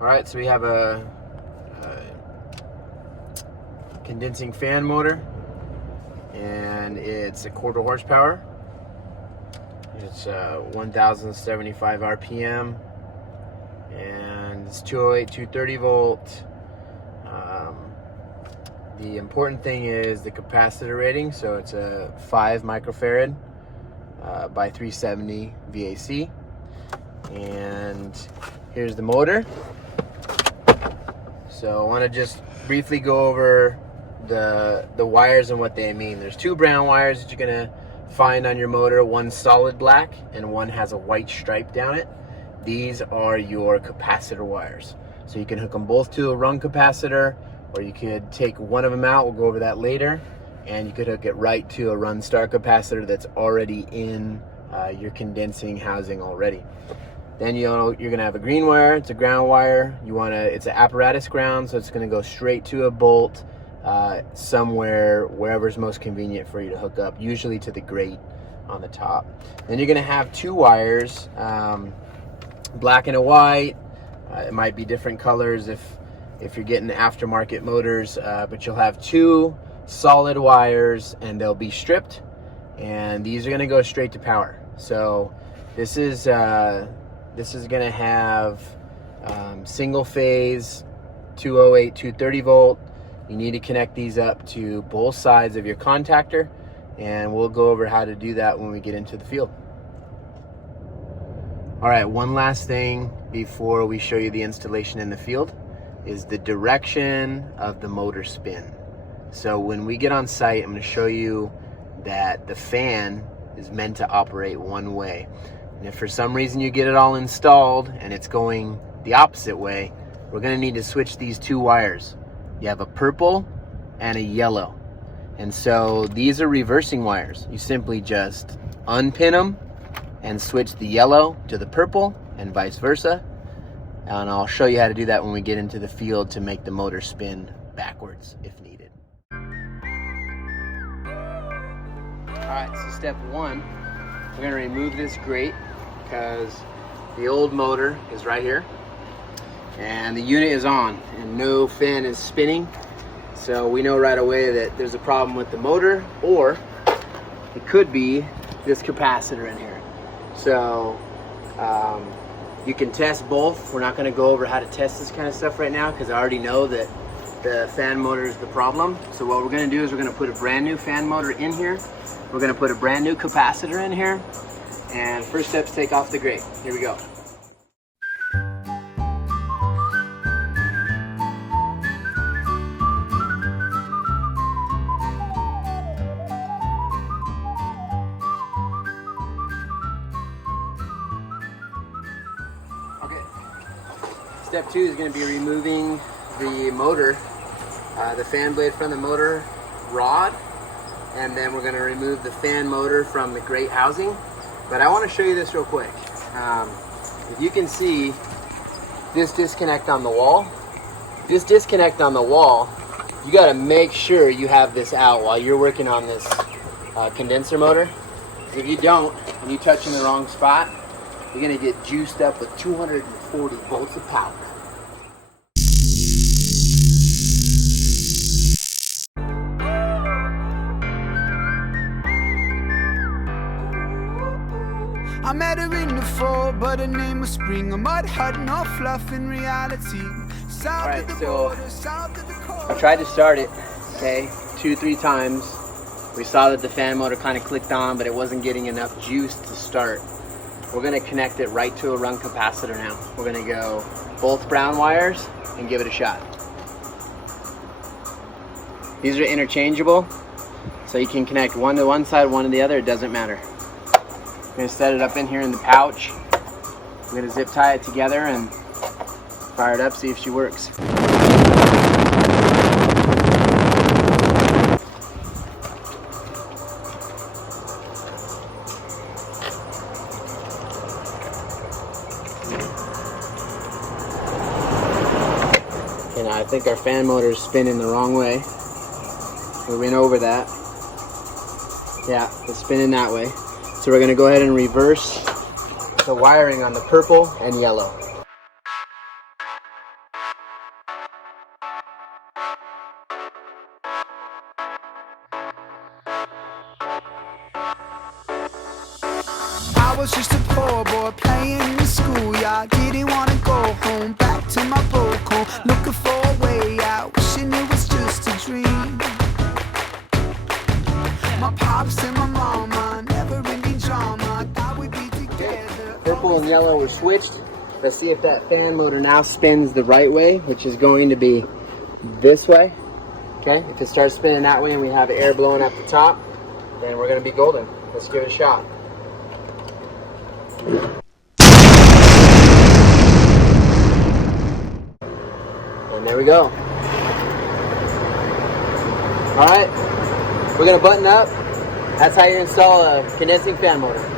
Alright, so we have a condensing fan motor, and it's a 1/4 horsepower. It's 1075 RPM, and it's 208, 230 volt. The important thing is the capacitor rating, so it's a 5 microfarad by 370 VAC. And here's the motor. So I want to just briefly go over the wires and what they mean. There's 2 brown wires that you're gonna find on your motor. One solid black and one has a white stripe down it. These are your capacitor wires. So you can hook them both to a run capacitor, or you could take one of them out, we'll go over that later, and you could hook it right to a run start capacitor that's already in your condensing housing already. Then you're gonna have a green wire. It's a ground wire. It's an apparatus ground, so it's gonna go straight to a bolt somewhere, wherever's most convenient for you to hook up, usually to the grate on the top. Then you're gonna have 2 wires, black and a white. It might be different colors if you're getting aftermarket motors, but you'll have 2 solid wires and they'll be stripped, and these are gonna go straight to power. So this is gonna have single phase 208, 230 volt. You need to connect these up to both sides of your contactor, and we'll go over how to do that when we get into the field. All right, one last thing before we show you the installation in the field is the direction of the motor spin. So when we get on site, I'm going to show you that the fan is meant to operate one way. And if for some reason you get it all installed and it's going the opposite way, we're going to need to switch these 2 wires. You have a purple and a yellow. And so these are reversing wires. You simply just unpin them and switch the yellow to the purple and vice versa. And I'll show you how to do that when we get into the field to make the motor spin backwards if needed. All right, so step 1, we're gonna remove this grate because the old motor is right here and the unit is on and no fan is spinning. So we know right away that there's a problem with the motor, or it could be this capacitor in here. So you can test both. We're not going to go over how to test this kind of stuff right now because I already know that the fan motor is the problem. So what we're going to do is we're going to put a brand new fan motor in here. We're going to put a brand new capacitor in here. And first step is take off the grate. Here we go. Step 2 is going to be removing the motor, the fan blade from the motor rod, and then we're going to remove the fan motor from the grate housing. But I want to show you this real quick. If you can see this disconnect on the wall, you got to make sure you have this out while you're working on this condenser motor. If you don't, and you touch in the wrong spot, you're going to get juiced up with 240 volts of power. I met her in the fall, but her name was Spring. A mud hut, no fluff in reality. Alright, so I tried to start it, okay, 2-3 times. We saw that the fan motor kind of clicked on, but it wasn't getting enough juice to start. We're going to connect it right to a run capacitor now. We're going to go both brown wires and give it a shot. These are interchangeable, so you can connect one to one side, one to the other, it doesn't matter. I'm going to set it up in here in the pouch. I'm going to zip tie it together and fire it up, see if she works. Okay, now I think our fan motor is spinning the wrong way. We went over that. Yeah, it's spinning that way. So we're going to go ahead and reverse the wiring on the purple and yellow. I was just a poor boy playing in the schoolyard. Didn't wanna go home, back to my broke home, looking for a way out, wishing it was just a dream. My pops and my mama, never ending drama, thought we'd be together. Purple and yellow were switched. Let's see if that fan motor now spins the right way, which is going to be this way. Okay, if it starts spinning that way and we have air blowing at the top, then we're going to be golden. Let's give it a shot. And there we go. Alright, we're going to button up. That's how you install a condensing fan motor.